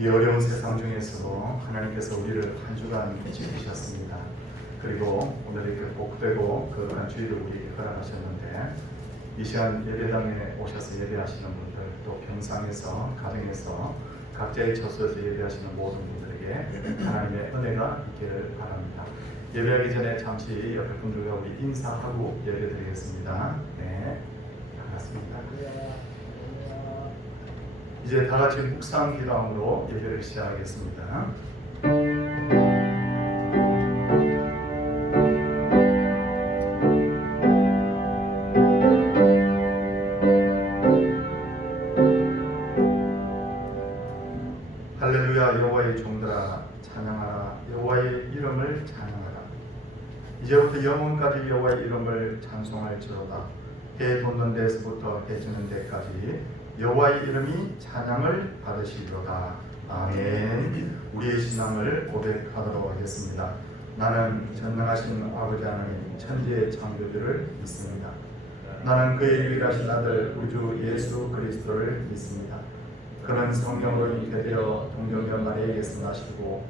이 어려운 세상 중에서도 하나님께서 우리를 한 주간 지키셨습니다. 그리고 오늘 이렇게 복되고 거룩한 주일을 우리에게 허락하셨는데, 이 시간 예배당에 오셔서 예배하시는 분들, 또 병상에서 가정에서 각자의 처소에서 예배하시는 모든 분들에게 하나님의 은혜가 있기를 바랍니다. 예배하기 전에 잠시 옆에 분들과 우리 인사하고 예배드리겠습니다. 네, 반갑습니다. 이제 다 같이 묵상 기도함으로 예배를 시작하겠습니다. 할렐루야. 여호와의 종들아 찬양하라. 여호와의 이름을 찬양하라. 이제부터 영원까지 여호와의 이름을 찬송할지로다. 해 돋는 데서부터 해 지는 데까지 여호와의 이름이 찬양을 받으시리로다. 아멘. 우리의 신앙을 고백하도록 하겠습니다. 나는 전능하신 아버지 하나님 천지의 창조주를 믿습니다. 나는 그의 유일하신 아들 우주 예수 그리스도를 믿습니다. 그는 성령으로 잉태되어 동정녀 마리아에게서 나시고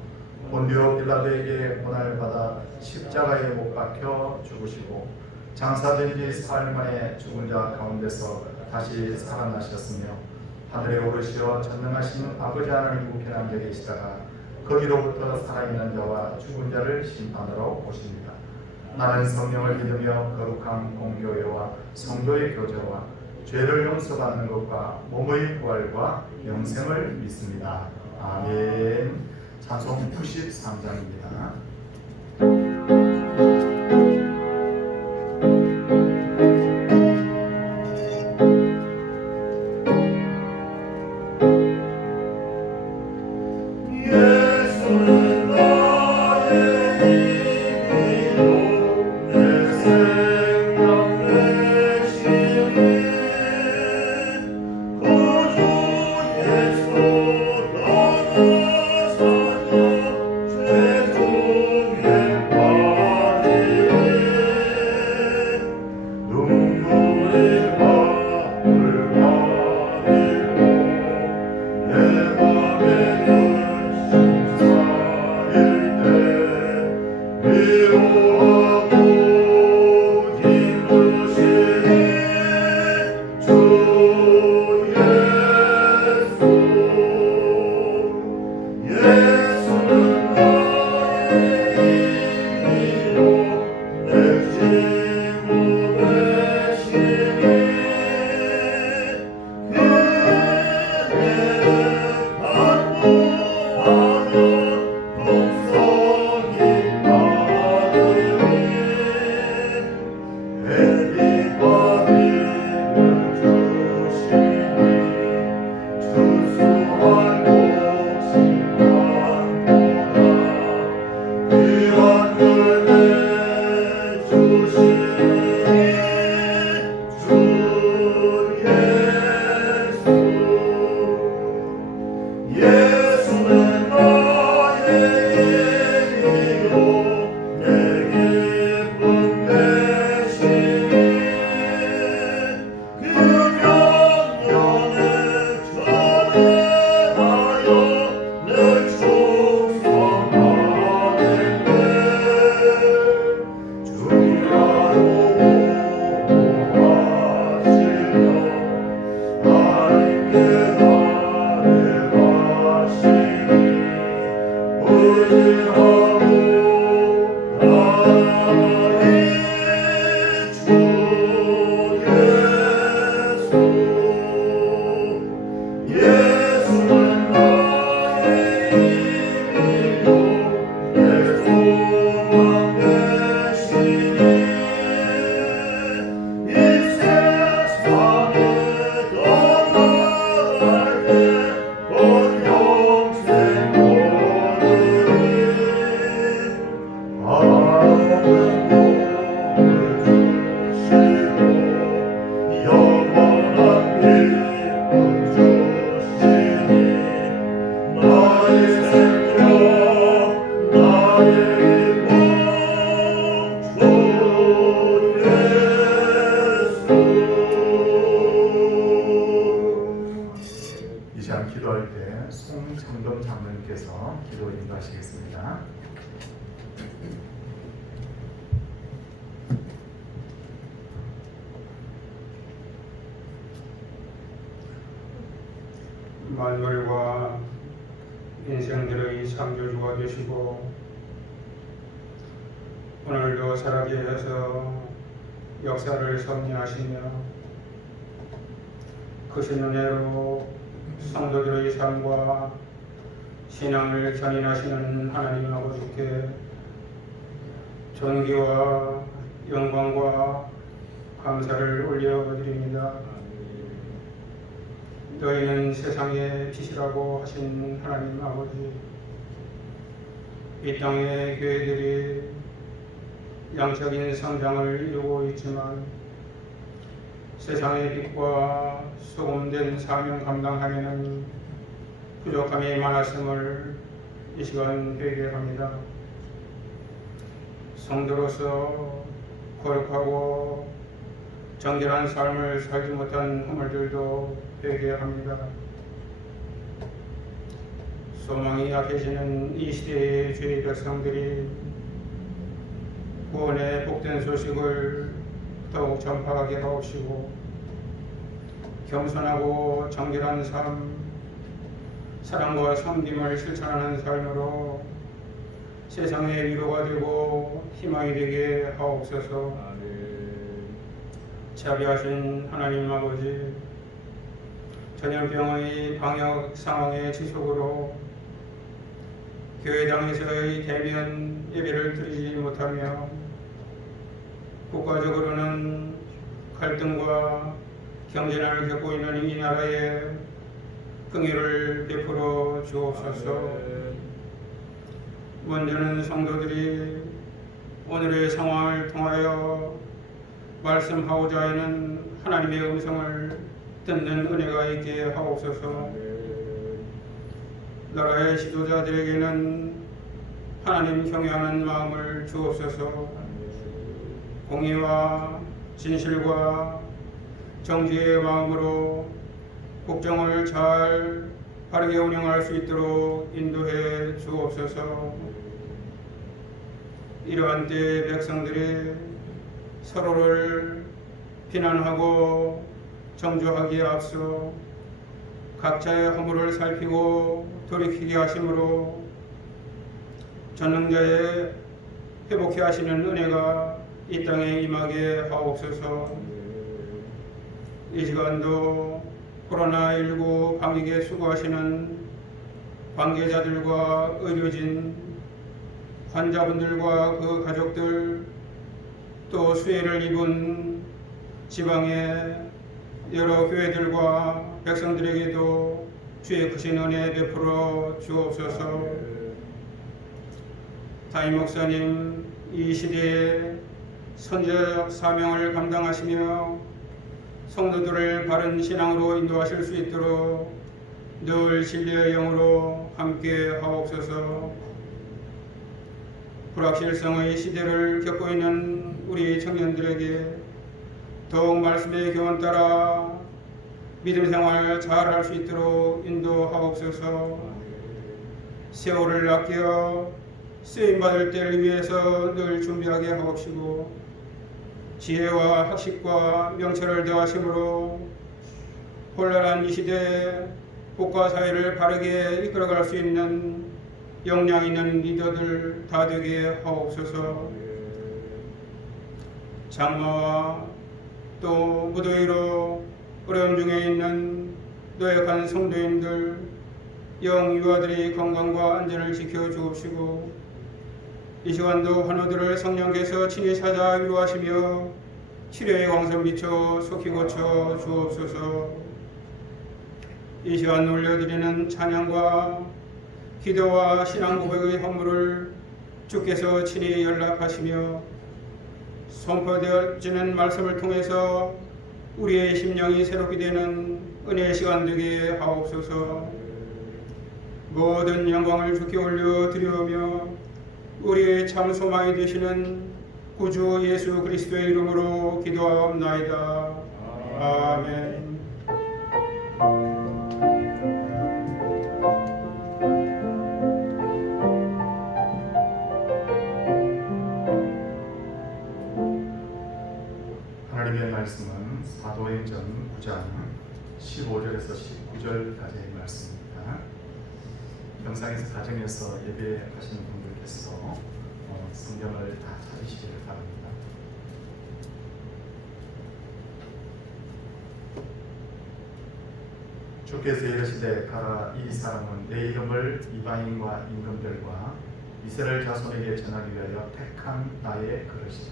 본디오 빌라도에게 고난을 받아 십자가에 못 박혀 죽으시고 장사된 지 사흘 만에 죽은 자 가운데서 다시 살아나셨으며 하늘에 오르시어 전능하신 아버지 하나님 우편한 데 계시다가 거기로부터 살아있는 자와 죽은 자를 심판하러 오십니다. 나는 성령을 믿으며 거룩한 공교회와 성도의 교제와 죄를 용서받는 것과 몸의 부활과 영생을 믿습니다. 아멘. 찬송 93장입니다. 송정동 장로님께서 기도 인도하시겠습니다. 만물과 인생들의 창조주가 되시고 오늘도 살아계 하셔서 역사를 섭리하시며 크신 은혜로 성도들의 삶과 신앙을 견인하시는 하나님 아버지께 존귀와 영광과 감사를 올려드립니다. 너희는 세상의 빛이라고 하신 하나님 아버지, 이 땅의 교회들이 양적인 성장을 이루고 있지만 세상의 빛과 소금된 사명 감당하려는 부족함이 많았음을 이 시간 회개합니다. 성도로서 거룩하고 정결한 삶을 살지 못한 허물들도 회개합니다. 소망이 약해지는 이 시대의 주의 백성들이 구원의 복된 소식을 더욱 전파하게 하옵시고 겸손하고 정결한 삶, 사랑과 섬김을 실천하는 삶으로 세상의 위로가 되고 희망이 되게 하옵소서. 자비하신 하나님 아버지, 전염병의 방역 상황의 지속으로 교회당에서의 대면 예배를 드리지 못하며 국가적으로는 갈등과 경제난을 겪고 있는 이 나라에 긍휼을 베풀어 주옵소서. 먼저는 성도들이 오늘의 상황을 통하여 말씀하고자 하는 하나님의 음성을 듣는 은혜가 있게 하옵소서. 나라의 지도자들에게는 하나님 경외하는 마음을 주옵소서. 공의와 진실과 정직의 마음으로 국정을 잘 바르게 운영할 수 있도록 인도해 주옵소서. 이러한 때에 백성들이 서로를 비난하고 정죄하기에 앞서 각자의 허물을 살피고 돌이키게 하심으로 전능자의 회복케 하시는 은혜가 이 땅에 임하게 하옵소서. 이 시간도 코로나19 방역에 수고하시는 관계자들과 의료진, 환자분들과 그 가족들, 또 수혜를 입은 지방의 여러 교회들과 백성들에게도 주의 크신 은혜 베풀어 주옵소서. 담임 목사님, 이 시대에 선제적 사명을 감당하시며 성도들을 바른 신앙으로 인도하실 수 있도록 늘 진리의 영으로 함께 하옵소서. 불확실성의 시대를 겪고 있는 우리 청년들에게 더욱 말씀의 교훈 따라 믿음 생활 잘 할 수 있도록 인도하옵소서. 세월을 아끼어 쓰임받을 때를 위해서 늘 준비하게 하옵시고 지혜와 학식과 명철을 더하심으로 혼란한 이 시대에 국가 사회를 바르게 이끌어갈 수 있는 역량 있는 리더들 다 되게 하옵소서. 장마와 또 무더위로 어려움 중에 있는 노약한 성도인들, 영유아들의 건강과 안전을 지켜주옵시고 이 시간도 환우들을 성령께서 친히 찾아 위로하시며 치료의 광선 비춰 속히 고쳐 주옵소서. 이 시간 올려드리는 찬양과 기도와 신앙 고백의 헌물을 주께서 친히 연락하시며 선포되어지는 말씀을 통해서 우리의 심령이 새롭게 되는 은혜의 시간 되게 하옵소서. 모든 영광을 주께 올려드리오며 우리의 참 소망이 되시는 구주 예수 그리스도의 이름으로 기도하옵나이다. 아멘. 영상에서 가정에서 예배하시는 분들께서 성경을 다 찾으시기를 바랍니다. 주께서 이르시되 가라, 이 사람은 내 이름을 이방인과 임금들과 이스라엘 자손에게 전하기 위하여 택한 나의 그릇이다.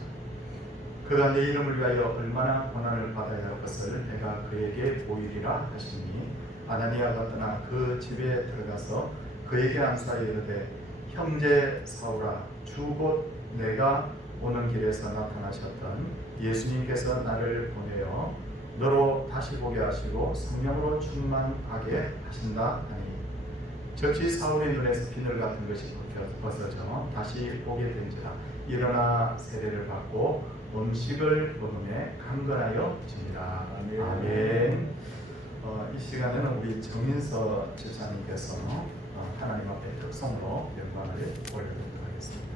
그가 내 이름을 위하여 얼마나 고난을 받아야 할 것을 내가 그에게 보이리라 하시니, 아나니아가 떠나 그 집에 들어가서 그에게 안사에 이르되, 형제 사울아, 주 곧 내가 오는 길에서 나타나셨던 예수님께서 나를 보내어 너로 다시 보게 하시고 성령으로 충만하게 하신다 하니, 즉시 사울의 눈에서 비늘 같은 것이 벗어져 다시 보게 된지라. 일어나 세례를 받고 음식을 먹음에 강건하여 지니라. 아멘. 이 시간에는 우리 정인서 집사님께서 하나님 앞에 특송으로 영광을 올려드리도록 하겠습니다.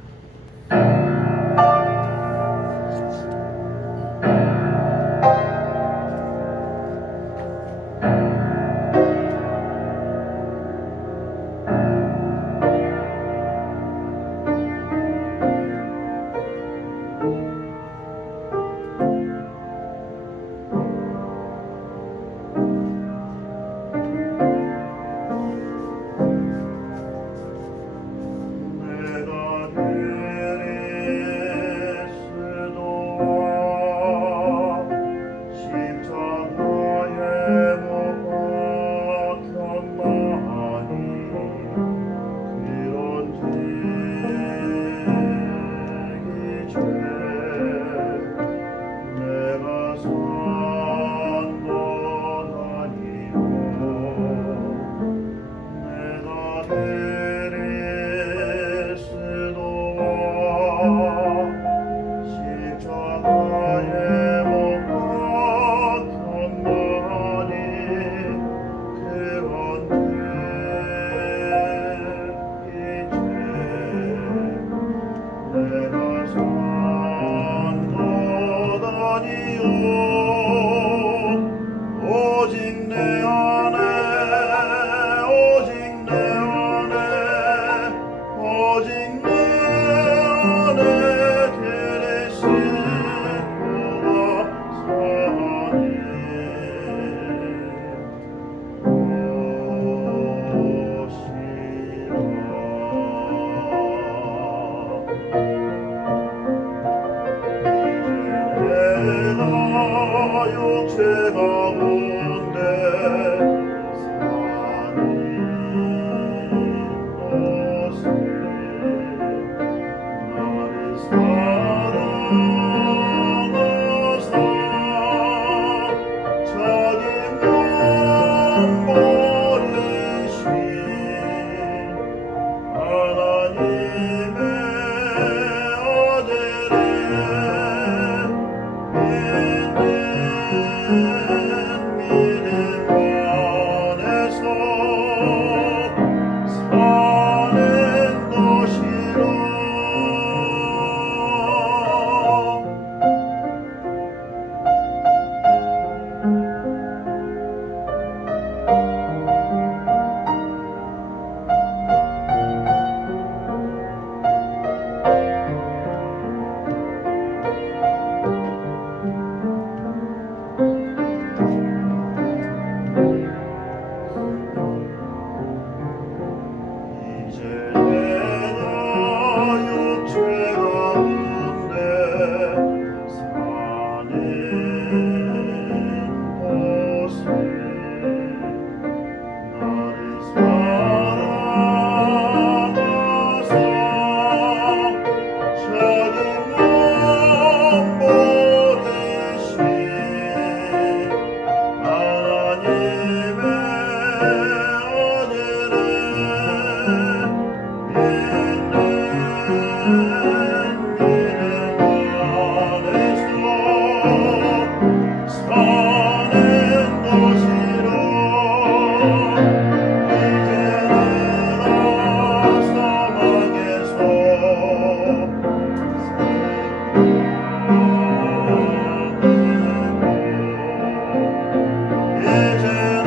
이제는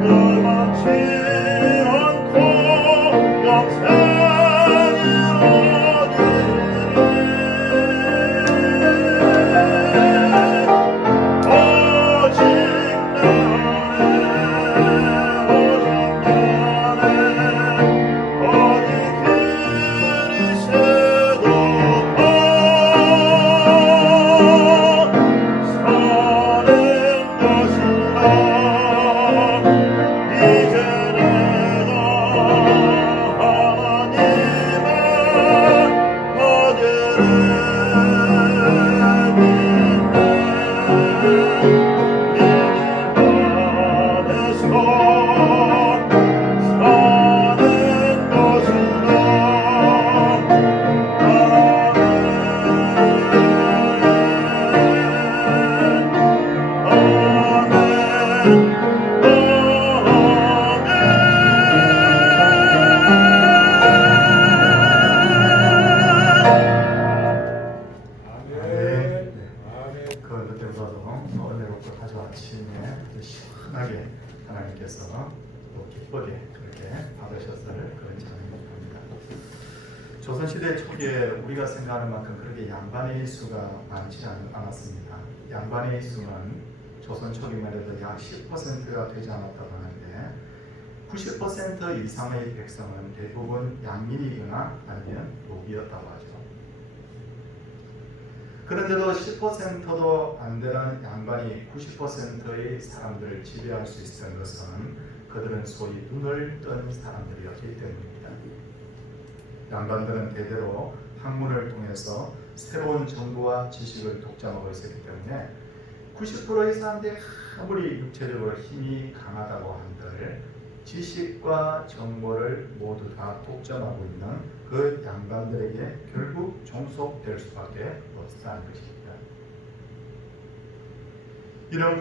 너같이 또 기쁘게 그렇게 받으셨을 그런 찬양입니다. 조선시대 초기에 우리가 생각하는 만큼 그렇게 양반의 수가 많지 않았습니다. 양반의 수는 조선 초기만 해도 약 10%가 되지 않았다고 하는데 90% 이상의 백성은 대부분 양민이거나 아니면 노비였다고 하죠. 그런데도 10%도 안 되는 양반이 90%의 사람들을 지배할 수 있었던 것은 그들은 소위 눈을 뜬 사람들이었기 때문입니다. 양반들은 대대로 학문을 통해서 새로운 정보와 지식을 독점하고 있었기 때문에 90%의 사람들이 아무리 육체적으로 힘이 강하다고 한들 지식과 정보를 모두 다 독점하고 있는 그 양반들에게 결국 종속될 수밖에 없다는 것입니다. 이런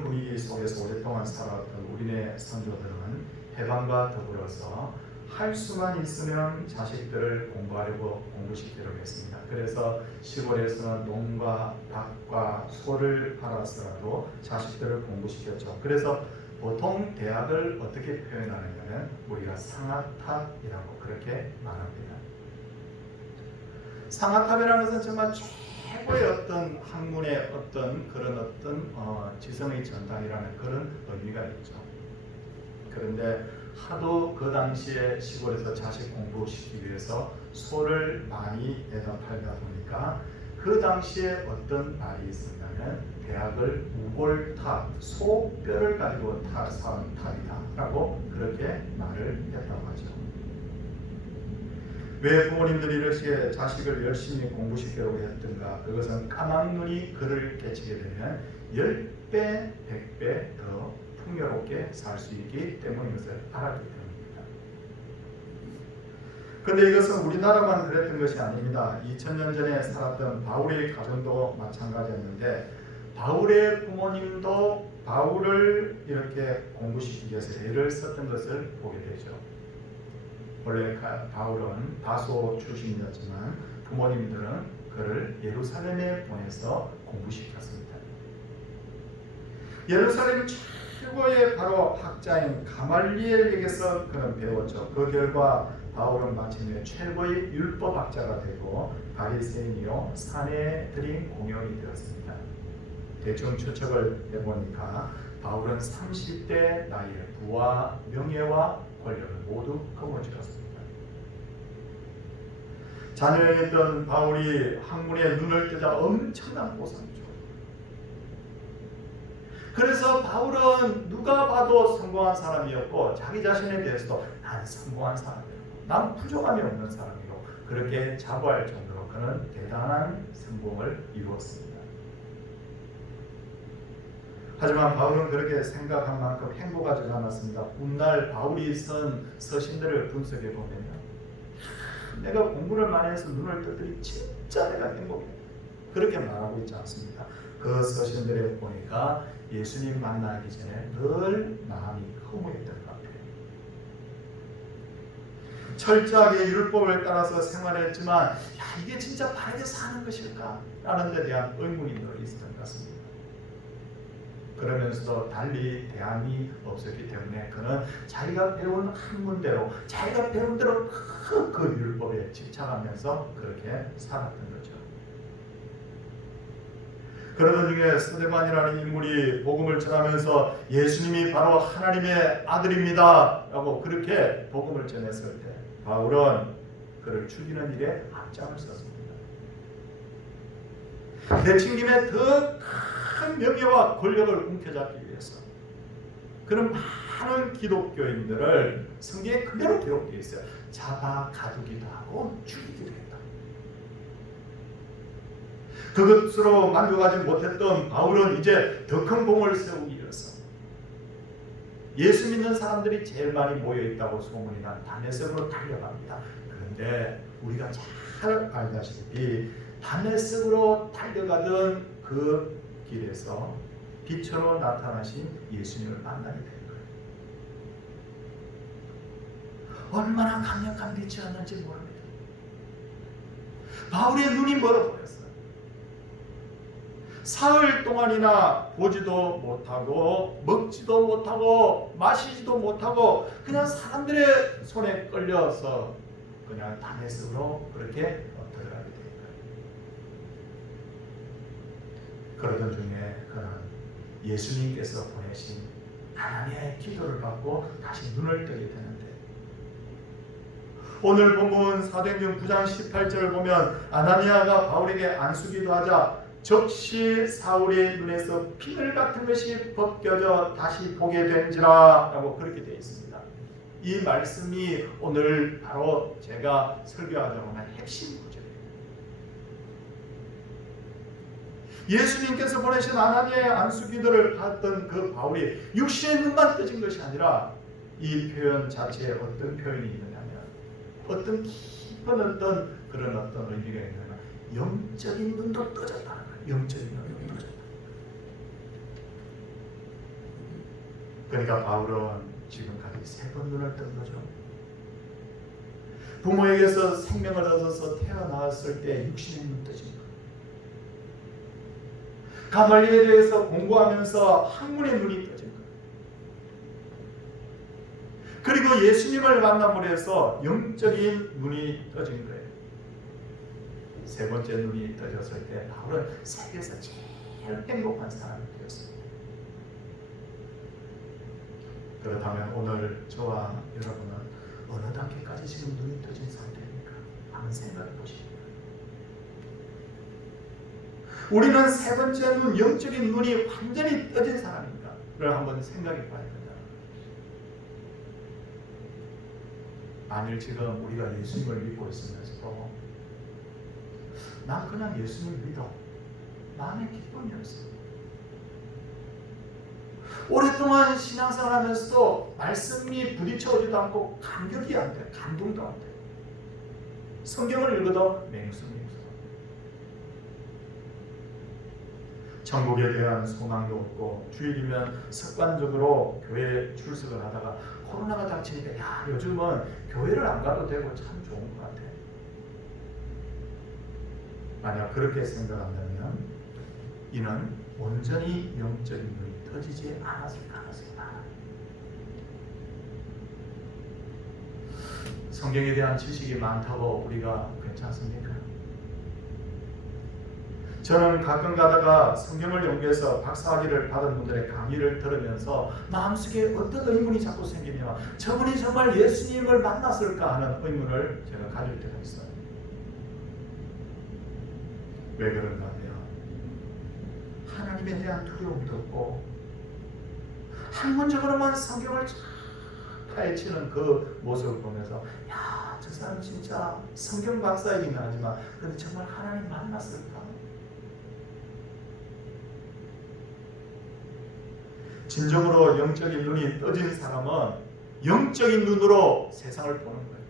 분위기 속에서 오랫동안 살아왔던 우리네 선조들은 해방과 더불어서 할 수만 있으면 자식들을 공부시키려고 했습니다. 그래서 시골에서는 농과 밭과 소를 팔아서라도 자식들을 공부시켰죠. 그래서 보통 대학을 어떻게 표현하느냐면 우리가 상아탑이라고 그렇게 말합니다. 상아탑이라는 것은 정말 최고의 어떤 학문의 그런 지성의 전당이라는 그런 의미가 있죠. 그런데 하도 그 당시에 시골에서 자식 공부시키기 위해서 소를 많이 내다 팔다 보니까 그 당시에 어떤 말이 있었냐면 대학을 우골탑, 소뼈를 가지고 쌓은 탑이다 라고 그렇게 말을 했다고 하죠. 왜 부모님들이 이렇게 자식을 열심히 공부시키려고 했던가? 그것은 까막눈이 그를 깨치게 되면 10배, 100배 더 풍요롭게 살 수 있기 때문인 것을 알았기 때문입니다. 그런데 이것은 우리나라만 그랬던 것이 아닙니다. 2000년 전에 살았던 바울의 가정도 마찬가지였는데 바울의 부모님도 바울을 이렇게 공부시키기 위해서 애를 썼던 것을 보게 되죠. 원래 바울은 다소 출신이었지만 부모님들은 그를 예루살렘에 보내서 공부시켰습니다. 예루살렘 최고의 바로 학자인 가말리엘에게서 그는 배웠죠. 그 결과 바울은 마침내 최고의 율법학자가 되고 바리새인이요 사내들인 공용이 되었습니다. 대충 추측을 해보니까 바울은 30대 나이에 부와 명예와 권력을 모두 거머쥐었습니다. 자녀였던 바울이 학문에 눈을 뜨자 엄청난 보상이죠. 그래서 바울은 누가 봐도 성공한 사람이었고 자기 자신에 대해서도 난 성공한 사람이라고, 난 부족함이 없는 사람이고 그렇게 자부할 정도로 그는 대단한 성공을 이루었습니다. 하지만 바울은 그렇게 생각한 만큼 행복하지 않았습니다. 훗날 바울이 쓴 서신들을 분석해 보면 내가 공부를 많이 해서 눈을 뜨더니 진짜 내가 행복해 그렇게 말하고 있지 않습니다. 그 서신들에 보니까 예수님 만나기 전에 늘 마음이 허무했던 것 같아요. 철저하게 율법을 따라서 생활했지만 이게 진짜 바르게 사는 것일까? 라는 데 대한 의문이 늘 있었던 것 같습니다. 그러면서도 달리 대안이 없었기 때문에 그는 자기가 배운 학문대로 자기가 배운 대로 그 율법에 집착하면서 그렇게 살았던 거죠. 그러던 중에 스데반이라는 인물이 복음을 전하면서 예수님이 바로 하나님의 아들입니다 라고 그렇게 복음을 전했을 때 바울은 그를 죽이는 일에 앞장을 섰습니다. 내친김에 더 큰 명예와 권력을 움켜잡기 위해서 그런 많은 기독교인들을 성경에 그대로 기록되어 있어요. 잡아 가두기도 하고 죽이기도 했다. 그것으로 만족하지 못했던 바울은 이제 더 큰 공을 세우기 위해서 예수 믿는 사람들이 제일 많이 모여있다고 소문이 난 다메섹으로 달려갑니다. 그런데 우리가 잘 알다시피 다메섹으로 달려가던 그 길에서 빛으로 나타나신 예수님을 만나게 된 거예요. 얼마나 강력한 빛이었는지 모릅니다. 바울의 눈이 멀어버렸어요. 사흘 동안이나 보지도 못하고 먹지도 못하고 마시지도 못하고 그냥 사람들의 손에 끌려서 그냥 다메섹으로 그렇게 들어가게 된 거예요. 그러던 중에 그는 예수님께서 보내신 하나님의 기도를 받고 다시 눈을 뜨게 되는데, 오늘 본문 사도행전 9장 18절을 보면 아나니아가 바울에게 안수기도 하자 즉시 사울의 눈에서 비늘 같은 것이 벗겨져 다시 보게 된지라 라고 그렇게 되어 있습니다. 이 말씀이 오늘 바로 제가 설교하자고 하는 핵심 구절이에요. 예수님께서 보내신 아나니아의 안수기도를 받던 그 바울이 육신의 눈만 떠진 것이 아니라 이 표현 자체에 어떤 표현이 있느냐면 어떤 깊은 어떤 그런 어떤 의미가 있느냐, 영적인 눈도 떠졌다는 거예요. 영적인 눈도 떠졌다. 그러니까 바울은 지금까지 3번 눈을 뜬 거죠. 부모에게서 생명을 얻어서 태어났을 때 육신의 눈 떠진 거예요. 가말리엘에 대해서 공부하면서 학문의 눈이 떠진 거예요. 그리고 예수님을 만남으로 해서 영적인 눈이 떠진 거예요. 3번째 눈이 떠졌을 때 바울은 세계에서 제일 행복한 사람이 되었습니다. 그렇다면 오늘 저와 여러분은 어느 단계까지 지금 눈이 떠진 상태입니까? 한번 생각해 보십시오. 우리는 3번째 눈, 영적인 눈이 완전히 떠진 사람인가를 한번 생각해 봐야 된다. 만일 지금 우리가 예수님을 믿고 있으면서도 난 그냥 예수님을 믿어, 마음의 기쁨이 없어. 오랫동안 신앙생활 하면서도 말씀이 부딪혀오지도 않고 감격이 안 돼, 감동도 안 돼. 성경을 읽어도 맹수맹수. 천국에 대한 소망도 없고, 주일이면 습관적으로 교회 출석을 하다가 코로나가 닥치니까 야, 요즘은 교회를 안 가도 되고 참 좋은 것 같아. 만약 그렇게 생각한다면 이는 온전히 영적인 눈이 떠지지 않았을 가능성이 많아요. 성경에 대한 지식이 많다고 우리가 괜찮습니까? 저는 가끔 가다가 성경을 연구해서 박사학위를 받은 분들의 강의를 들으면서 마음속에 어떤 의문이 자꾸 생기냐, 저분이 정말 예수님을 만났을까 하는 의문을 제가 가질 때가 있어요. 왜 그런가 하면 하나님에 대한 두려움도 없고 학문적으로만 성경을 잘 파헤치는 그 모습을 보면서 야, 저 사람 진짜 성경 박사이긴 하지만 근데 정말 하나님 만났을까? 진정으로 영적인 눈이 떠진 사람은 영적인 눈으로 세상을 보는 거예요.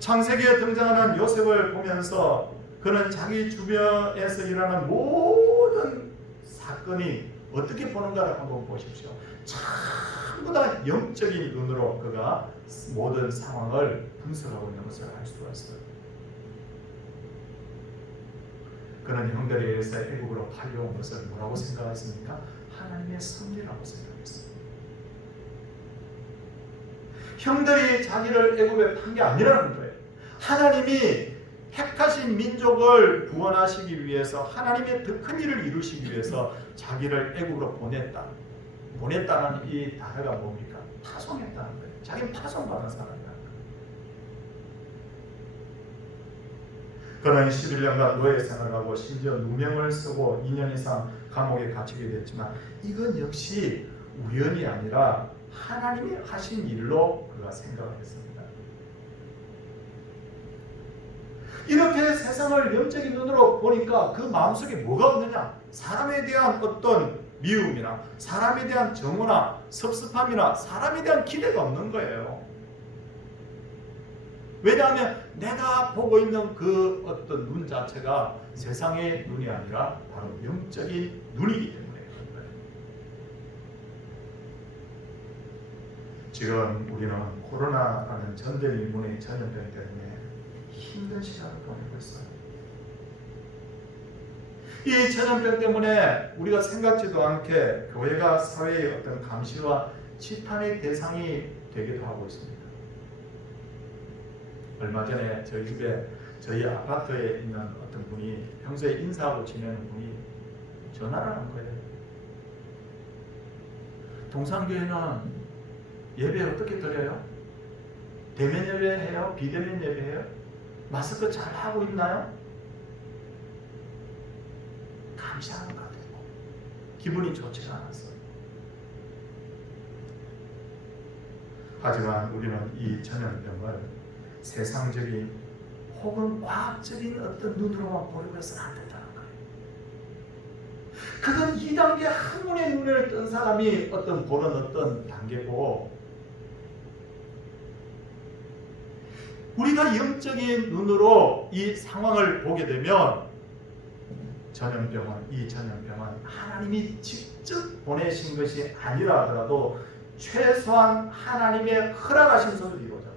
창세기에 등장하는 요셉을 보면서 그는 자기 주변에서 일어나는 모든 사건이 어떻게 보는가를 한번 보십시오. 전부 다 영적인 눈으로 그가 모든 상황을 분석하고 있는 것을 알 수가 있어요. 그는 형들에 의해서 애국으로 팔려온 것을 뭐라고 생각했습니까? 하나님의 섭리라고 생각했어요. 형들이 자기를 애국에 판 게 아니라는 거예요. 하나님이 택하신 민족을 구원하시기 위해서, 하나님의 더 큰 일을 이루시기 위해서 자기를 애국으로 보냈다는 이 단어가 뭡니까? 파송했다는 거예요. 자기는 파송받은 사람이라는 거예요. 그는 11년간 노예 생활하고 심지어 누명을 쓰고 2년 이상 감옥에 갇히게 됐지만 이건 역시 우연이 아니라 하나님이 하신 일로 그가 생각을 했습니다. 이렇게 세상을 영적인 눈으로 보니까 그 마음속에 뭐가 없느냐? 사람에 대한 어떤 미움이나 사람에 대한 정오나 섭섭함이나 사람에 대한 기대가 없는 거예요. 왜냐하면 내가 보고 있는 그 어떤 눈 자체가 세상의 눈이 아니라 바로 영적인 눈이기 때문에 그런 거예요. 지금 우리는 코로나라는 전염병 전염병 때문에 힘든 시간을 보내고 있어요. 이 전염병 때문에 우리가 생각지도 않게 교회가 사회의 어떤 감시와 치탄의 대상이 되기도 하고 있습니다. 얼마 전에 저희 집에 저희 아파트에 있는 어떤 분이 평소에 인사하고 지내는 분이 전화를 한 거예요. 동산교회는 예배 어떻게 드려요? 대면 예배해요? 비대면 예배해요? 마스크 잘 하고 있나요? 감시하는 것 같아요. 기분이 좋지가 않았어요. 하지만 우리는 이 전염병을 세상적인 혹은 과학적인 어떤 눈으로만 보려고 해서는 안 된다는 거예요. 그건 2단계 학문의 눈을 뜬 사람이 어떤 보는 어떤 단계고, 우리가 영적인 눈으로 이 상황을 보게 되면 이 전염병은 하나님이 직접 보내신 것이 아니라 하더라도 최소한 하나님의 허락하신 것으로 이루어졌다.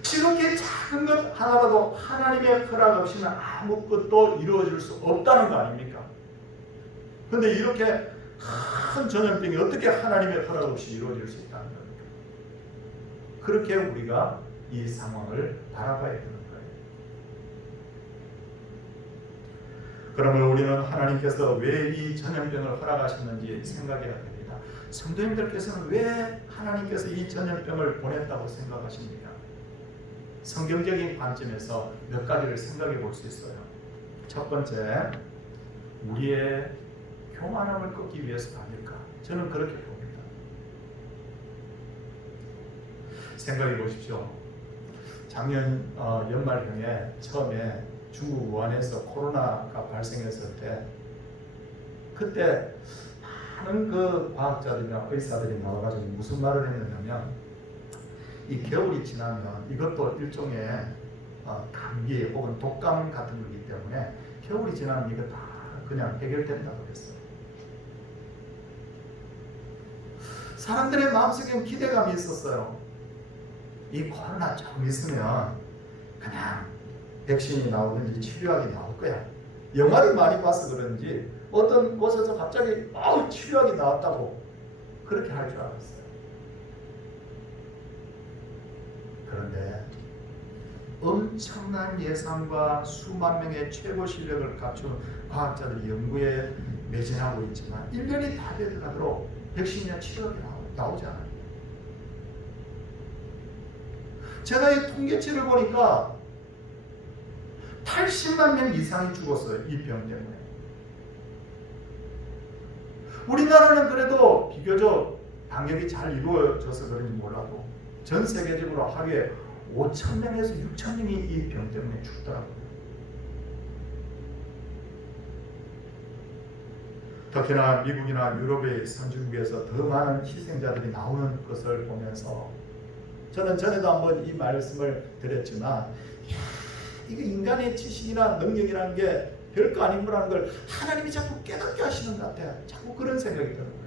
지극히 작은 것 하나라도 하나님의 허락 없이는 아무것도 이루어질 수 없다는 거 아닙니까? 그런데 이렇게 큰 전염병이 어떻게 하나님의 허락 없이 이루어질 수 있다는 겁니까? 그렇게 우리가 이 상황을 바라봐야 되는 거예요. 그러면 우리는 하나님께서 왜 이 전염병을 허락하셨는지 생각해야 됩니다. 성도님들께서는 왜 하나님께서 이 전염병을 보냈다고 생각하십니까? 성경적인 관점에서 몇 가지를 생각해 볼 수 있어요. 첫 번째, 우리의 교만함을 꺾기 위해서가 아닐까? 저는 그렇게 봅니다. 생각해 보십시오. 작년 연말경에 처음에 중국 우한에서 코로나가 발생했을 때, 그때 많은 그 과학자들이나 의사들이 나와가지고 무슨 말을 했느냐면, 이 겨울이 지나면 이것도 일종의 감기 혹은 독감 같은 거기 때문에 겨울이 지나면 이거 다 그냥 해결된다고 그랬어요. 사람들의 마음속에 기대감이 있었어요. 이 코로나 조금 있으면 그냥 백신이 나오든지 치료약이 나올 거야. 영화를 많이 봐서 그런지 어떤 곳에서 갑자기 치료약이 나왔다고 그렇게 할 줄 알았어요. 그런데 엄청난 예산과 수만 명의 최고 실력을 갖춘 과학자들이 연구에 매진하고 있지만 1년이 다 되더라도 백신이나 치료약이 나오지 않아요. 제가 이 통계치를 보니까 80만 명 이상이 죽었어요. 이 병 때문에. 우리나라는 그래도 비교적 방역이 잘 이루어져서 그런지 몰라도 전 세계적으로 하루에 5,000명에서 6,000명이 이 병 때문에 죽더라고요. 특히나 미국이나 유럽의 선진국에서 더 많은 희생자들이 나오는 것을 보면서 저는 전에도 한번 이 말씀을 드렸지만, 이거 인간의 지식이나 능력이라는 게 별거 아니구나라는 걸 하나님이 자꾸 깨닫게 하시는 것 같아요. 자꾸 그런 생각이 드는 거예요.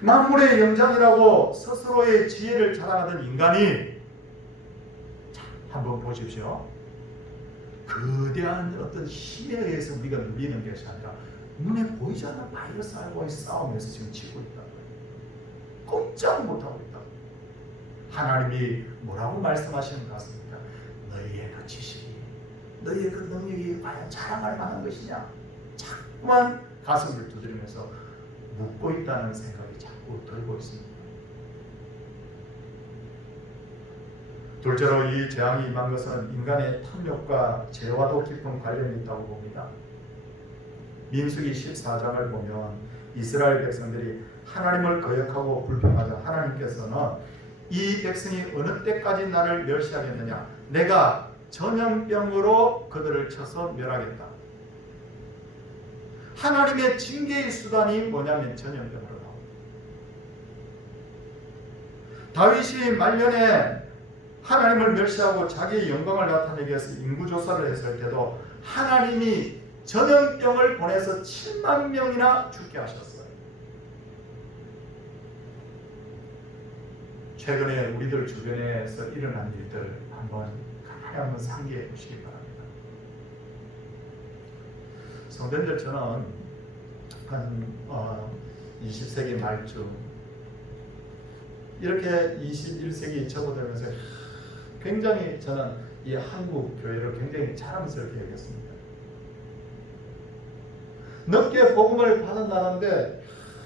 만물의 영장이라고 스스로의 지혜를 자랑하던 인간이, 자, 한번 보십시오. 거대한 어떤 힘에 의해서 우리가 누리는 것이 아니라 눈에 보이지 않는 바이러스하고의 싸움에서 지금 지고 있다는 거예요. 꼼짝 못하고 있다. 하나님이 뭐라고 말씀하시는 것 같습니까? 너희의 그 지식이, 너희의 그 능력이 과연 자랑할 만한 것이냐? 자꾸만 가슴을 두드리면서 묻고 있다는 생각이 자꾸 들고 있습니다. 둘째로 이 재앙이 임한 것은 인간의 탐욕과 죄와도 깊은 관련이 있다고 봅니다. 민수기 14장을 보면 이스라엘 백성들이 하나님을 거역하고 불평하자 하나님께서는 이 백성이 어느 때까지 나를 멸시하겠느냐? 내가 전염병으로 그들을 쳐서 멸하겠다. 하나님의 징계의 수단이 뭐냐면 전염병으로 나옵니다. 다윗이 말년에 하나님을 멸시하고 자기의 영광을 나타내기 위해서 인구조사를 했을 때도 하나님이 전염병을 보내서 7만 명이나 죽게 하셨어요. 최근에 우리들 주변에서 일어난 일들 가만히 한번 상기해 보시기 바랍니다. 성도님들, 저는 한 20세기 말쯤 이렇게 21세기 접어들면서 굉장히 저는 이 한국 교회를 굉장히 자랑스럽게 여겼습니다. 넓게 복음을 받아나가는데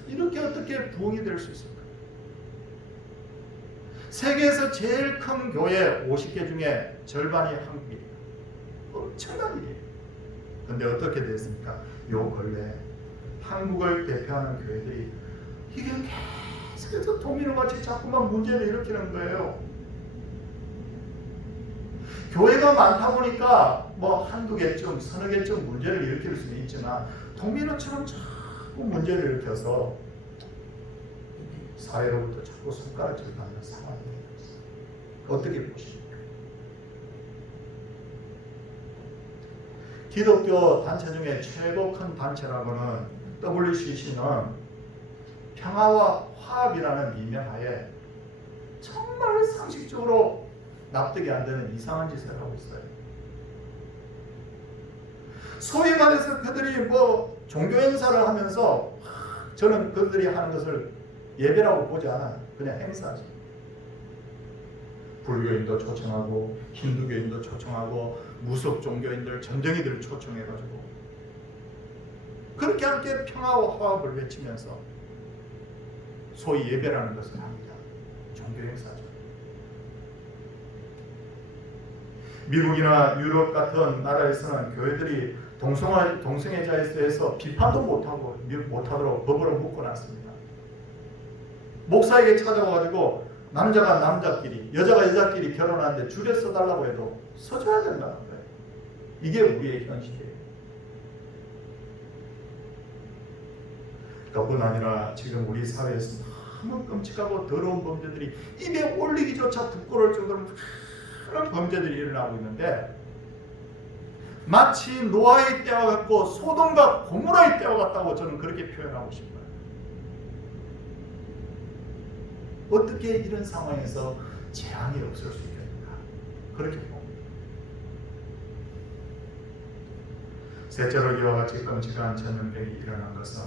이렇게 어떻게 부흥이 될 수 있을까? 세계에서 제일 큰 교회 50개 중에 절반이 한국이에요. 엄청난 일이에요. 근데 어떻게 됐습니까? 요 근래 한국을 대표하는 교회들이 이게 계속해서 도미노같이 자꾸만 문제를 일으키는 거예요. 교회가 많다 보니까 뭐 한두 개쯤, 서너 개쯤 문제를 일으킬 수는 있지만 도미노처럼 자꾸 문제를 일으켜서 사회로부터 자꾸 손가락질 받는 상황이 되었어요. 어떻게 보십니까? 기독교 단체 중에 최고 큰 단체라고는 WCC는 평화와 화합이라는 미명하에 정말 상식적으로 납득이 안 되는 이상한 짓을 하고 있어요. 소위 말해서 그들이 뭐 종교 행사를 하면서 저는 그들이 하는 것을 예배라고 보지 않아요. 그냥 행사지. 불교인도 초청하고 힌두교인도 초청하고 무속 종교인들, 전쟁이들 초청해가지고 그렇게 함께 평화와 화합을 외치면서 소위 예배라는 것을 합니다. 종교 행사죠. 미국이나 유럽 같은 나라에서는 교회들이 동성애자에 대해서 비판도 못하도록 법으로 묶어놨습니다. 목사에게 찾아와가지고 남자가 남자끼리, 여자가 여자끼리 결혼하는데 줄에 서달라고 해도 서줘야 된다는 거예요. 이게 우리의 현실이에요. 그뿐 아니라 지금 우리 사회에서 너무 끔찍하고 더러운 범죄들이 입에 올리기조차 부끄러울 정도로 그런 범죄들이 일어나고 있는데 마치 노아의 때와 같고 소돔과 고모라의 때와 같다고 저는 그렇게 표현하고 싶어요. 어떻게 이런 상황에서 재앙이 없을 수 있겠는가? 그렇게 봅니다. 셋째로 이와 같이 끔찍한 전염병이 일어난 것은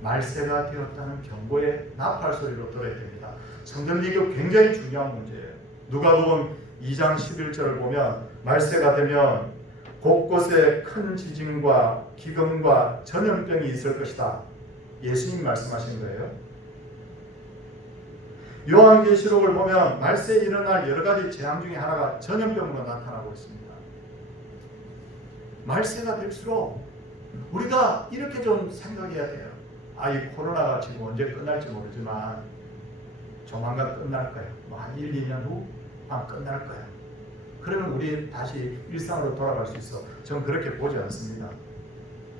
말세가 되었다는 경고의 나팔 소리로 들어야 됩니다. 성도님, 이거 굉장히 중요한 문제예요. 누가복음 2장 11절을 보면 말세가 되면 곳곳에 큰 지진과 기근과 전염병이 있을 것이다. 예수님 말씀하신 거예요. 요한계시록을 보면 말세에 일어날 여러 가지 재앙 중에 하나가 전염병으로 나타나고 있습니다. 말세가 될수록 우리가 이렇게 좀 생각해야 돼요. 이 코로나가 지금 언제 끝날지 모르지만 조만간 끝날 거예요. 한 1, 2년 후 끝날 거예요. 그러면 우리 다시 일상으로 돌아갈 수 있어. 저는 그렇게 보지 않습니다.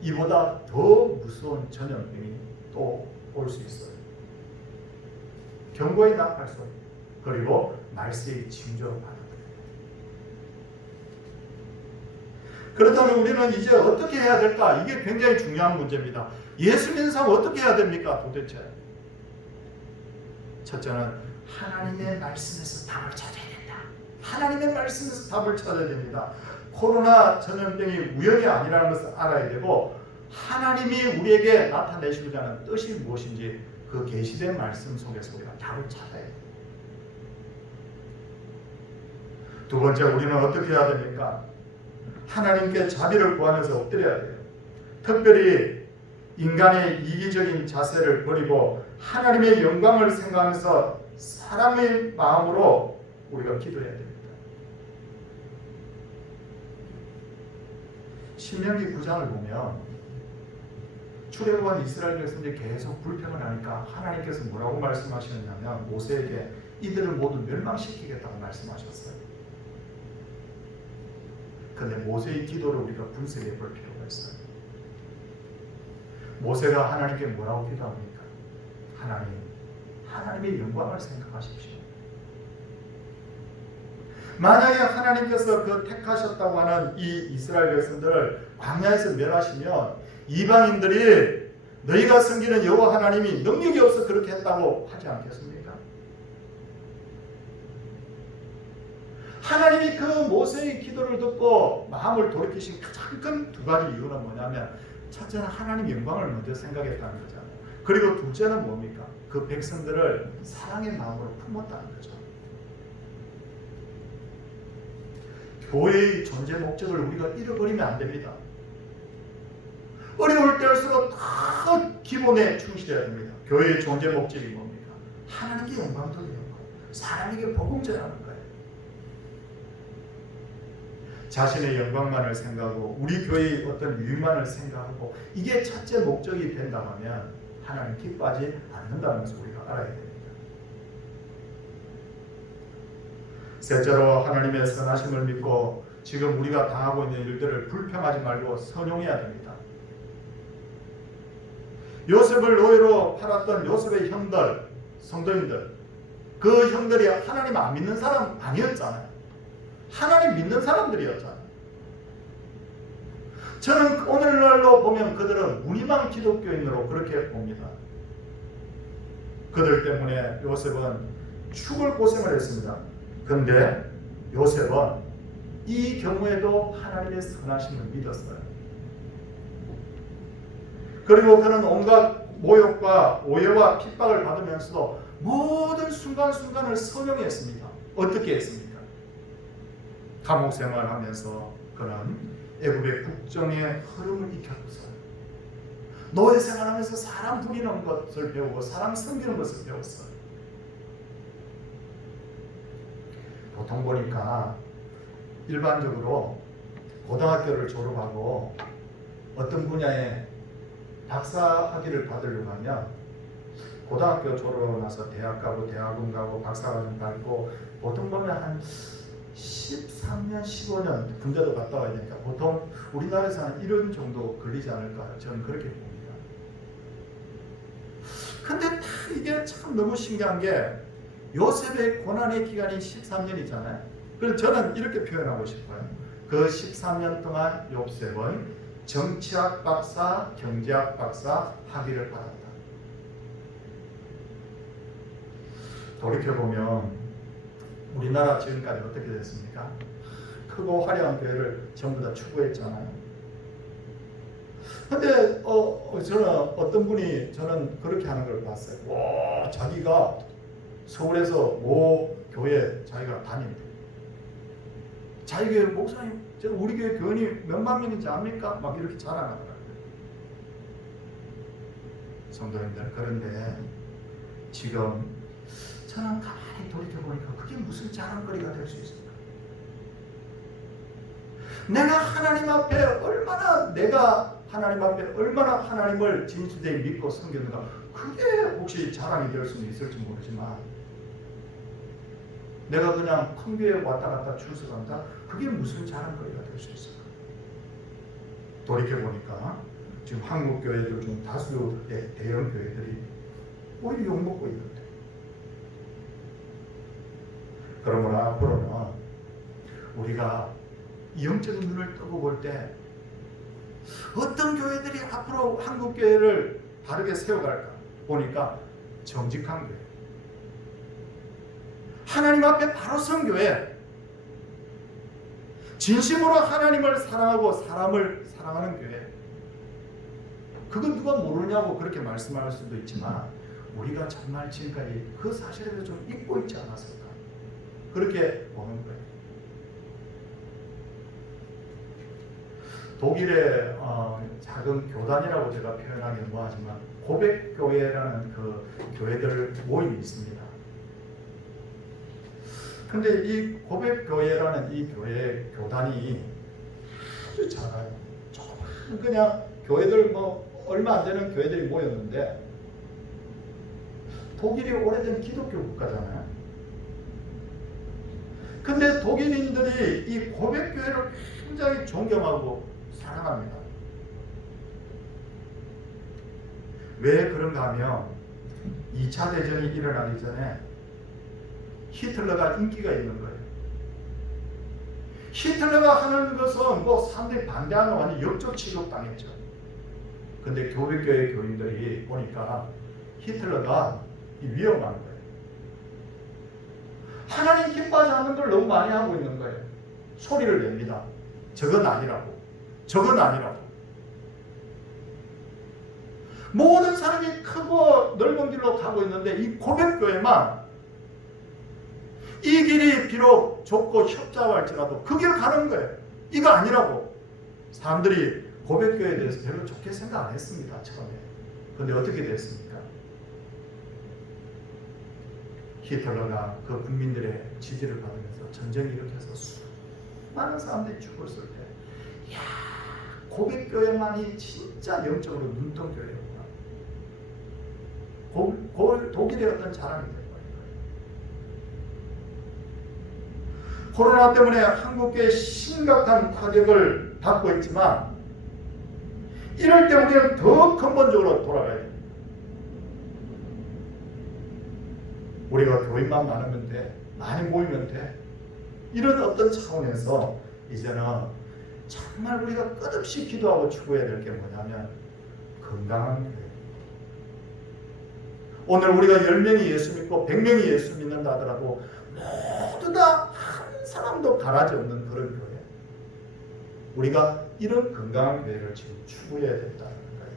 이보다 더 무서운 전염병이 또 올 수 있어요. 경고의 나팔 소리, 그리고 말세의 징조로 받아들여요. 그렇다면 우리는 이제 어떻게 해야 될까? 이게 굉장히 중요한 문제입니다. 예수 믿는 사람 어떻게 해야 됩니까? 도대체 첫째는 하나님의 말씀에서 답을 찾아야 된다. 하나님의 말씀에서 답을 찾아야 됩니다. 코로나 전염병이 우연이 아니라는 것을 알아야 되고 하나님이 우리에게 나타내시고자 하는 뜻이 무엇인지 그 계시된 말씀 속에서 우리가 답을 찾아야 돼요. 두 번째, 우리는 어떻게 해야 됩니까? 하나님께 자비를 구하면서 엎드려야 돼요. 특별히 인간의 이기적인 자세를 버리고 하나님의 영광을 생각하면서 사람의 마음으로 우리가 기도해야 됩니다. 신명기 9장을 보면 출애굽한 이스라엘 백성들이 계속 불평을 하니까 하나님께서 뭐라고 말씀하셨냐면 모세에게 이들을 모두 멸망시키겠다고 말씀하셨어요. 그런데 모세의 기도를 우리가 분석해 볼 필요가 있어요. 모세가 하나님께 뭐라고 기도합니까? 하나님의 영광을 생각하십시오. 만약에 하나님께서 그 택하셨다고 하는 이 이스라엘 백성들을 광야에서 멸하시면 이방인들이 너희가 섬기는 여호와 하나님이 능력이 없어 그렇게 했다고 하지 않겠습니까? 하나님이 그 모세의 기도를 듣고 마음을 돌이키신 가장 큰 두 가지 이유는 뭐냐면, 첫째는 하나님 영광을 먼저 생각했다는 거잖아요. 그리고 둘째는 뭡니까? 그 백성들을 사랑의 마음으로 품었다는 거죠. 교회의 존재 목적을 우리가 잃어버리면 안 됩니다. 어려울 때일수록 더 기본에 충실해야 됩니다. 교회의 존재 목적이 뭡니까? 하나님께 영광 돌리는 거, 사람에게 복음 전하는 거예요. 자신의 영광만을 생각하고 우리 교회의 어떤 유익만을 생각하고 이게 첫째 목적이 된다면 하나님 기뻐하지 않는다는 것을 우리가 알아야 됩니다. 셋째로, 하나님의 선하심을 믿고 지금 우리가 당하고 있는 일들을 불평하지 말고 선용해야 됩니다. 요셉을 노예로 팔았던 요셉의 형들, 성도님들, 그 형들이 하나님 안 믿는 사람 아니었잖아요. 하나님 믿는 사람들이었잖아요. 저는 오늘날로 보면 그들은 무늬만 기독교인으로 그렇게 봅니다. 그들 때문에 요셉은 죽을 고생을 했습니다. 그런데 요셉은 이 경우에도 하나님의 선하심을 믿었어요. 그리고 그는 온갖 모욕과 오해와 핍박을 받으면서도 모든 순간순간을 선용했습니다. 어떻게 했습니까? 감옥 생활하면서 그는 애굽의 국정의 흐름을 익혔어요. 노예 생활하면서 사람 부리는 것을 배우고 사람 섬기는 것을 배웠어요. 보통 보니까 일반적으로 고등학교를 졸업하고 어떤 분야에 박사학위를 받으려고 하면 고등학교 졸업하고 나서 대학 가고 대학원 가고 박사과정 받고 보통 보면 한 13년, 15년 군대도 갔다 와야 되니까 보통 우리나라에서 한 1년 정도 걸리지 않을까 저는 그렇게 봅니다. 근데 이게 참 너무 신기한 게 요셉의 고난의 기간이 13년이잖아요. 그래서 저는 이렇게 표현하고 싶어요. 그 13년 동안 요셉은 정치학 박사, 경제학 박사 학위를 받았다. 돌이켜보면 우리나라 지금까지 어떻게 됐습니까? 크고 화려한 교회를 전부 다 추구했잖아요. 근데 저는 어떤 분이 저는 그렇게 하는 걸 봤어요. 와, 자기가 서울에서 모 교회 자기가 담임대. 자기 교회 목사님, 우리 교회 교인이 몇만 명인지 압니까? 막 이렇게 자랑하더라고요. 성도님들, 그런데 지금 저는 가만히 돌이켜보니까 그게 무슨 자랑거리가 될 수 있을까? 내가 하나님 앞에 얼마나 하나님을 진실되게 믿고 섬겼는가, 그게 혹시 자랑이 될 수는 있을지 모르지만 내가 그냥 큰 교회에 왔다 갔다 출석한다, 그게 무슨 자랑거리가 될 수 있을까? 돌이켜보니까 지금 한국 교회들 중 다수의 대형 교회들이 오히려 욕먹고 있는데, 그러므로 앞으로는 우리가 영적인 눈을 뜨고 볼 때 어떤 교회들이 앞으로 한국 교회를 바르게 세워갈까 보니까 정직한 교회, 하나님 앞에 바로 선 교회, 진심으로 하나님을 사랑하고 사람을 사랑하는 교회. 그건 누가 모르냐고 그렇게 말씀할 수도 있지만 우리가 정말 지금까지 그 사실에 대해서 좀 잊고 있지 않았을까, 그렇게 보는 거예요. 독일의 작은 교단이라고 제가 표현하기는 뭐하지만 고백교회라는 그 교회들 모임이 있습니다. 근데 이 고백교회라는 이 교회 교단이 아주 작아요. 조금 그냥 교회들 얼마 안 되는 교회들이 모였는데, 독일이 오래된 기독교 국가잖아요. 근데 독일인들이 이 고백교회를 굉장히 존경하고 사랑합니다. 왜 그런가 하면 2차 대전이 일어나기 전에 히틀러가 인기가 있는 거예요. 히틀러가 하는 것은 사람들이 반대하는 완전 역적 취급당했죠. 근데 고백교회 교인들이 보니까 히틀러가 위험한 거예요. 하나님 기뻐하지 않는 걸 너무 많이 하고 있는 거예요. 소리를 냅니다. 저건 아니라고. 저건 아니라고. 모든 사람이 크고 넓은 길로 가고 있는데 이 고백교회만 이 길이 비록 좁고 협잡할지라도 그 길 가는 거예요. 이거 아니라고. 사람들이 고백교회에 대해서 별로 좋게 생각 안 했습니다. 처음에. 근데 어떻게 됐습니까? 히틀러가 그 국민들의 지지를 받으면서 전쟁을 일으켜서 수많은 사람들이 죽었을 때, 야, 고백교회만이 진짜 영적으로 눈동교회였구나. 독일의 어떤 자랑이 된 거예요. 코로나 때문에 한국교회 심각한 타격을 받고 있지만 이럴 때 우리는 더 근본적으로 돌아가야 됩니다. 우리가 교인만 많으면 돼. 많이 모이면 돼. 이런 어떤 차원에서 이제는 정말 우리가 끝없이 기도하고 추구해야 될 게 뭐냐면 건강한 교회. 오늘 우리가 10명이 예수 믿고 100명이 예수 믿는다 하더라도 모두 다 한 사람도 가라지 없는 그런 교회. 우리가 이런 건강한 교회를 지금 추구해야 된다는 거예요.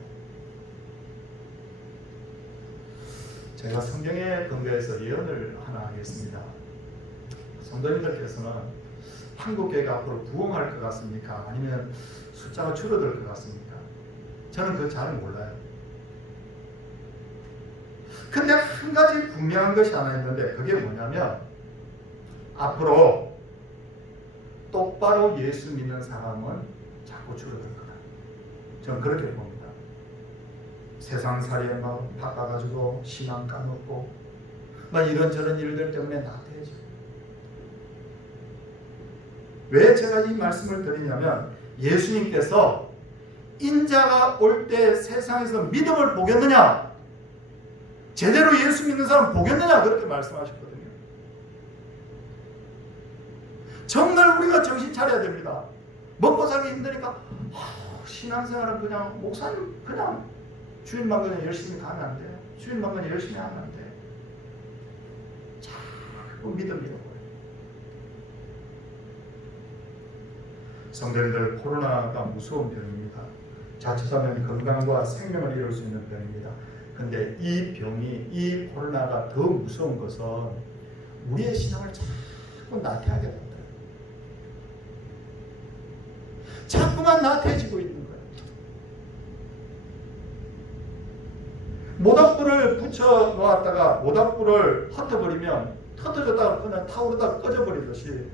제가 성경에 근거해서 예언을 하나 하겠습니다. 성도님들께서는 한국교회가 앞으로 부흥할 것 같습니까? 아니면 숫자가 줄어들 것 같습니까? 저는 그거 잘 몰라요. 근데 한 가지 분명한 것이 하나 있는데 그게 뭐냐면 앞으로 똑바로 예수 믿는 사람은 자꾸 줄어들 거다. 저는 그렇게 봅니다. 세상살이에 막 바꿔가지고 신앙 까먹고 막 이런저런 일들 때문에 나태해지고. 왜 제가 이 말씀을 드리냐면 예수님께서 인자가 올 때 세상에서 믿음을 보겠느냐, 제대로 예수 믿는 사람 보겠느냐 그렇게 말씀하셨거든요. 정말 우리가 정신 차려야 됩니다. 먹고 살기 힘드니까 신앙생활은 그냥 목사님 그냥 주일만 그냥 열심히 가면 안 돼요. 주일만 그냥 열심히 하면 안 돼요. 자꾸 믿음이 오고요. 성도님들, 코로나가 무서운 병입니다. 자칫하면 건강과 생명을 잃을 수 있는 병입니다. 근데 이 병이, 이 코로나가 더 무서운 것은 우리의 신앙을 자꾸 나태하게 만들어요. 자꾸만 나태해지고 있는 거예요. 모닥불을 붙여 놓았다가 모닥불을 흩어버리면 흩어졌다가 그냥 타오르다가 꺼져버리듯이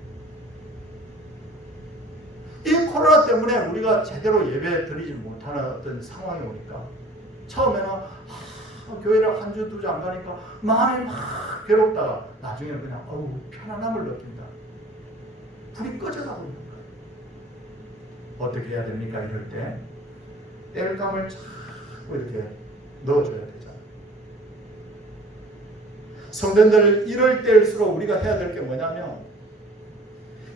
이 코로나 때문에 우리가 제대로 예배 드리지 못하는 어떤 상황이 오니까 처음에는 교회를 한 주 두 주 안 가니까 마음이 막 괴롭다가 나중에는 그냥 편안함을 느낀다. 불이 꺼져가고 있는 거예요. 어떻게 해야 됩니까? 이럴 때 땔감을 자꾸 이렇게 넣어줘야 되잖아요. 성도님들, 이럴 때일수록 우리가 해야 될 게 뭐냐면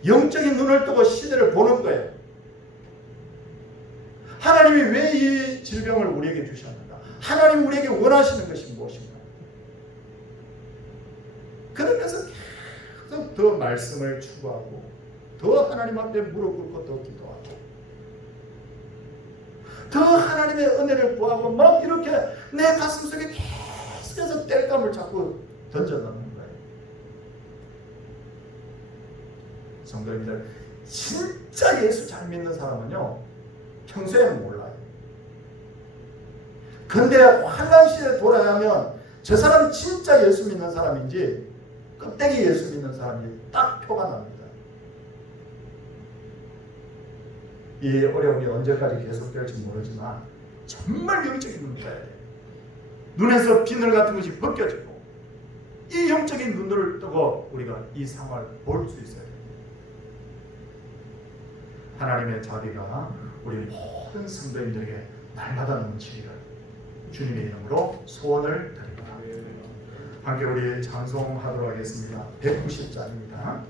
영적인 눈을 뜨고 시대를 보는 거예요. 하나님이 왜 이 질병을 우리에게 주셨는가? 하나님 우리에게 원하시는 것이 무엇인가? 그러면서 계속 더 말씀을 추구하고 더 하나님 앞에 무릎 꿇고 더 기도하고 더 하나님의 은혜를 구하고 막 이렇게 내 가슴 속에 계속해서 땔감을 자꾸 던져넣는 거예요. 성도님들, 진짜 예수 잘 믿는 사람은요 평소에는 몰라요. 근데 환난 시대에 돌아야 하면 저 사람이 진짜 예수 믿는 사람인지 껍데기 예수 믿는 사람인지 딱 표가 납니다. 이 어려움이 언제까지 계속될지 모르지만 정말 영적인 눈을 떠야 돼요. 눈에서 비늘 같은 것이 벗겨지고 이 영적인 눈을 뜨고 우리가 이 상황을 볼 수 있어야 돼요. 하나님의 자비가 우리 모든 성도님들에게 날마다 넘치기를 주님의 이름으로 소원을 드립니다. 함께 우리 찬송하도록 하겠습니다. 190장입니다.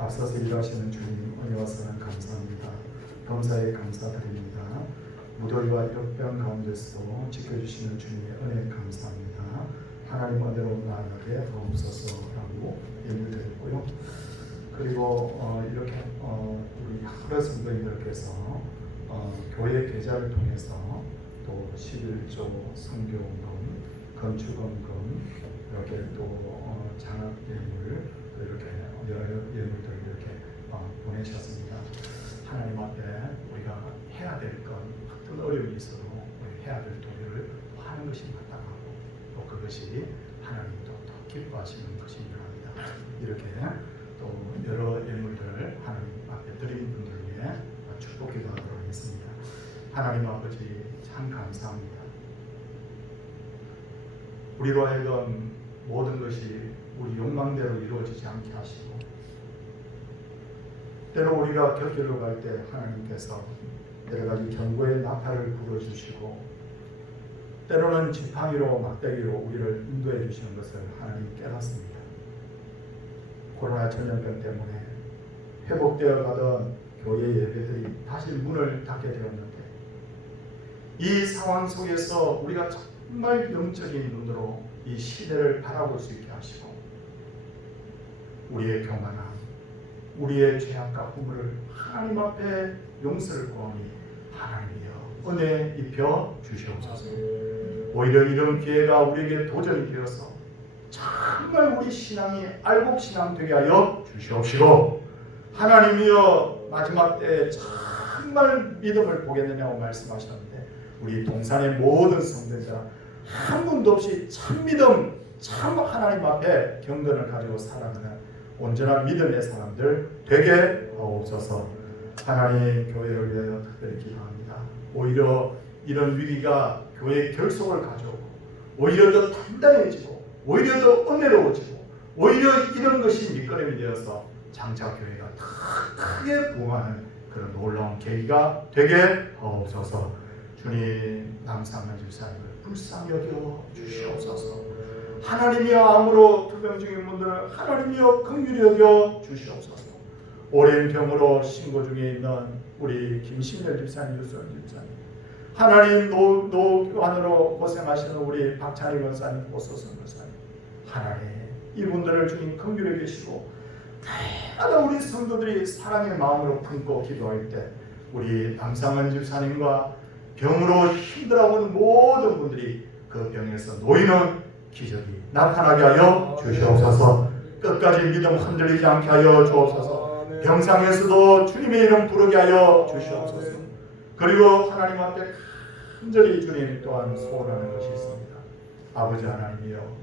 앞서서 일하시는 주님 은혜와 사랑 감사합니다. 감사에 감사드립니다. 무더위와 역병 가운데서도 지켜주시는 주님의 은혜 감사합니다. 하나님 은혜로 나아가게 하옵소서라고 예물 드렸고요. 그리고 이렇게 우리 하루 성도님들께서 교회 계좌를 통해서 또 11조 선교원금, 건축원금, 이렇게 또 장학 예물, 이렇게 여러 예물들을 이렇게 보내셨습니다. 하나님 앞에 우리가 해야 될 건 어떤 어려움이 있어도 우리 해야 될 도리를 하는 것이 마땅하고 또 그것이 하나님도 더 기뻐하시는 것이기도 합니다. 이렇게 또 여러 예물들을 하나님 앞에 드린 분들 위해 축복 기도하도록 하겠습니다. 하나님 아버지 참 감사합니다. 우리로 하여금 모든 것이 우리 욕망대로 이루어지지 않게 하시고 때로 우리가 곁길로 갈 때 하나님께서 여러 가지 경고의 나팔을 불어주시고 때로는 지팡이로 막대기로 우리를 인도해 주시는 것을 하나님 깨닫습니다. 코로나 전염병 때문에 회복되어 가던 교회 예배들이 다시 문을 닫게 되었는데 이 상황 속에서 우리가 정말 영적인 눈으로 이 시대를 바라볼 수 있게 하시고 우리의 교만함, 우리의 죄악과 허물을 하나님 앞에 용서를 구하니 하나님이여 은혜 입혀 주시옵소서. 오히려 이런 기회가 우리에게 도전이 되어서 정말 우리 신앙이 알곡 신앙 되게 하여 주시옵시고, 하나님이여 마지막 때에 정말 믿음을 보겠느냐고 말씀하셨는데, 우리 동산의 모든 성도들 한 분도 없이 참 믿음, 참 하나님 앞에 경건을 가지고 살아가는 온전한 믿음의 사람들 되게 하옵소서. 하나님 교회를 위하여 특별히 기도합니다. 오히려 이런 위기가 교회의 결속을 가져오고, 오히려 더 단단해지고, 오히려 더 은혜로워지고, 오히려 이런 것이 밑거름이 되어서 장차 교회가 더 크게 부흥하는 그런 놀라운 계기가 되게 하옵소서. 주님, 남상만 집사님을 불쌍히 여겨 주시옵소서. 하나님이여 암으로 투병 중인 분들을 하나님이여 긍휼히 여겨 주시옵소서. 오랜 병으로 신고 중에 있는 우리 김신열 집사님, 유수원 집사님, 하나님 노안으로 고생하시는 우리 박찬희 권사님, 오소선 권사님, 하나님 이분들을 주님 긍휼히 여기시고, 때마다 우리 성도들이 사랑의 마음으로 품고 기도할 때 우리 남상원 집사님과 병으로 힘들어하는 모든 분들이 그 병에서 놓이는 기적이 나타나게 하여 주시옵소서. 끝까지 믿음 흔들리지 않게 하여 주옵소서. 병상에서도 주님의 이름 부르게 하여 주시옵소서. 그리고 하나님 앞에 간절히 주님 또한 소원하는 것이 있습니다. 아버지 하나님이여,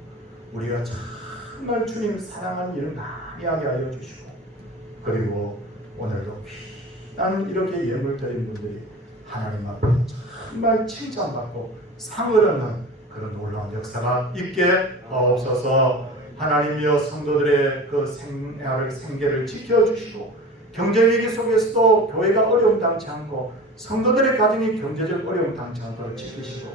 우리가 정말 주님 사랑하는 일을 많이 하게 하여 주시고, 그리고 오늘도 난 이렇게 예물 드린 분들이 하나님 앞에 정말 칭찬받고 상을 얻는 그런 놀라운 역사가 있게 하옵소서. 하나님이여 성도들의 그 생계를 지켜주시고, 경제 위기 속에서도 교회가 어려움 당치 않고 성도들의 가정이 경제적 어려움 당치 않도록 지키시고,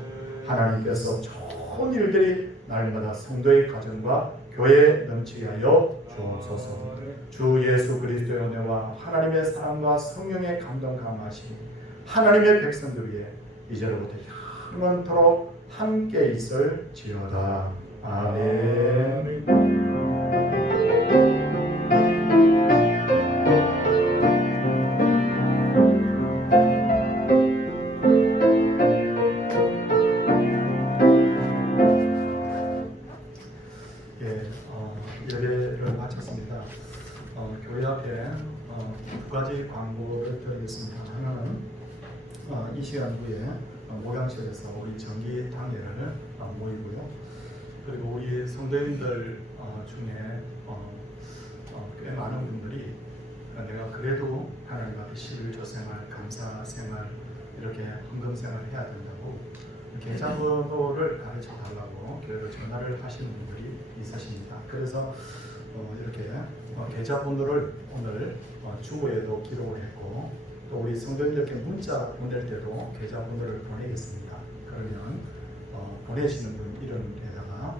하나님께서 좋은 일들이 날마다 성도의 가정과 교회에 넘치게 하여 주옵소서. 주 예수 그리스도의 은혜와 하나님의 사랑과 성령의 감동 감하심이 하나님의 백성들 위해 이제로부터 영원토록 함께 있을지어다. 아멘. 예배를 마쳤습니다. 교회 앞에 두 가지 광고를 드리겠습니다. 하나는 이 시간 후에 목양실에서 우리 정기 당회를 모이고요. 그리고 우리 성도님들 중에 꽤 많은 분들이 내가 그래도 하나님 앞에 11조 생활, 감사 생활, 이렇게 헌금 생활을 해야 된다고 계좌번호를 가르쳐 달라고 교회로 전화를 하시는 분들이 있으십니다. 그래서 이렇게 계좌번호를 오늘 주보에도 기록을 했고, 또 우리 성도님들께 문자 보낼 때도 계좌번호를 보내겠습니다. 그러면 보내시는 분 이름에다가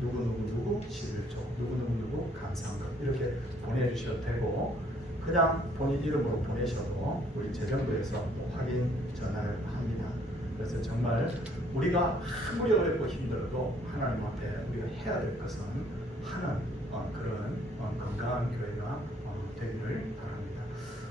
누구누구 11조, 누구누구 감사한금 이렇게 보내주셔도 되고, 그냥 본인 이름으로 보내셔도 우리 재정부에서 확인 전화를 합니다. 그래서 정말 우리가 아무리 어렵고 힘들어도 하나님 앞에 우리가 해야 될 것은 하는 그런 건강한 교회가 되기를 바랍니다.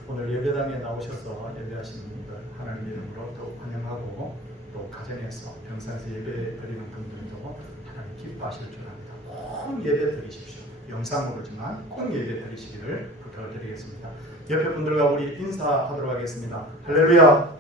오늘 예배당에 나오셔서 예배하시는 분들 하나님 이름으로 또 환영하고, 또 가정에서 병상에서 예배 드리는 분들도 하나님 기뻐하실 줄 압니다. 꼭 예배 드리십시오. 영상으로지만 꼭 예배 드리시기를 부탁드리겠습니다. 옆에 분들과 우리 인사하도록 하겠습니다. 할렐루야.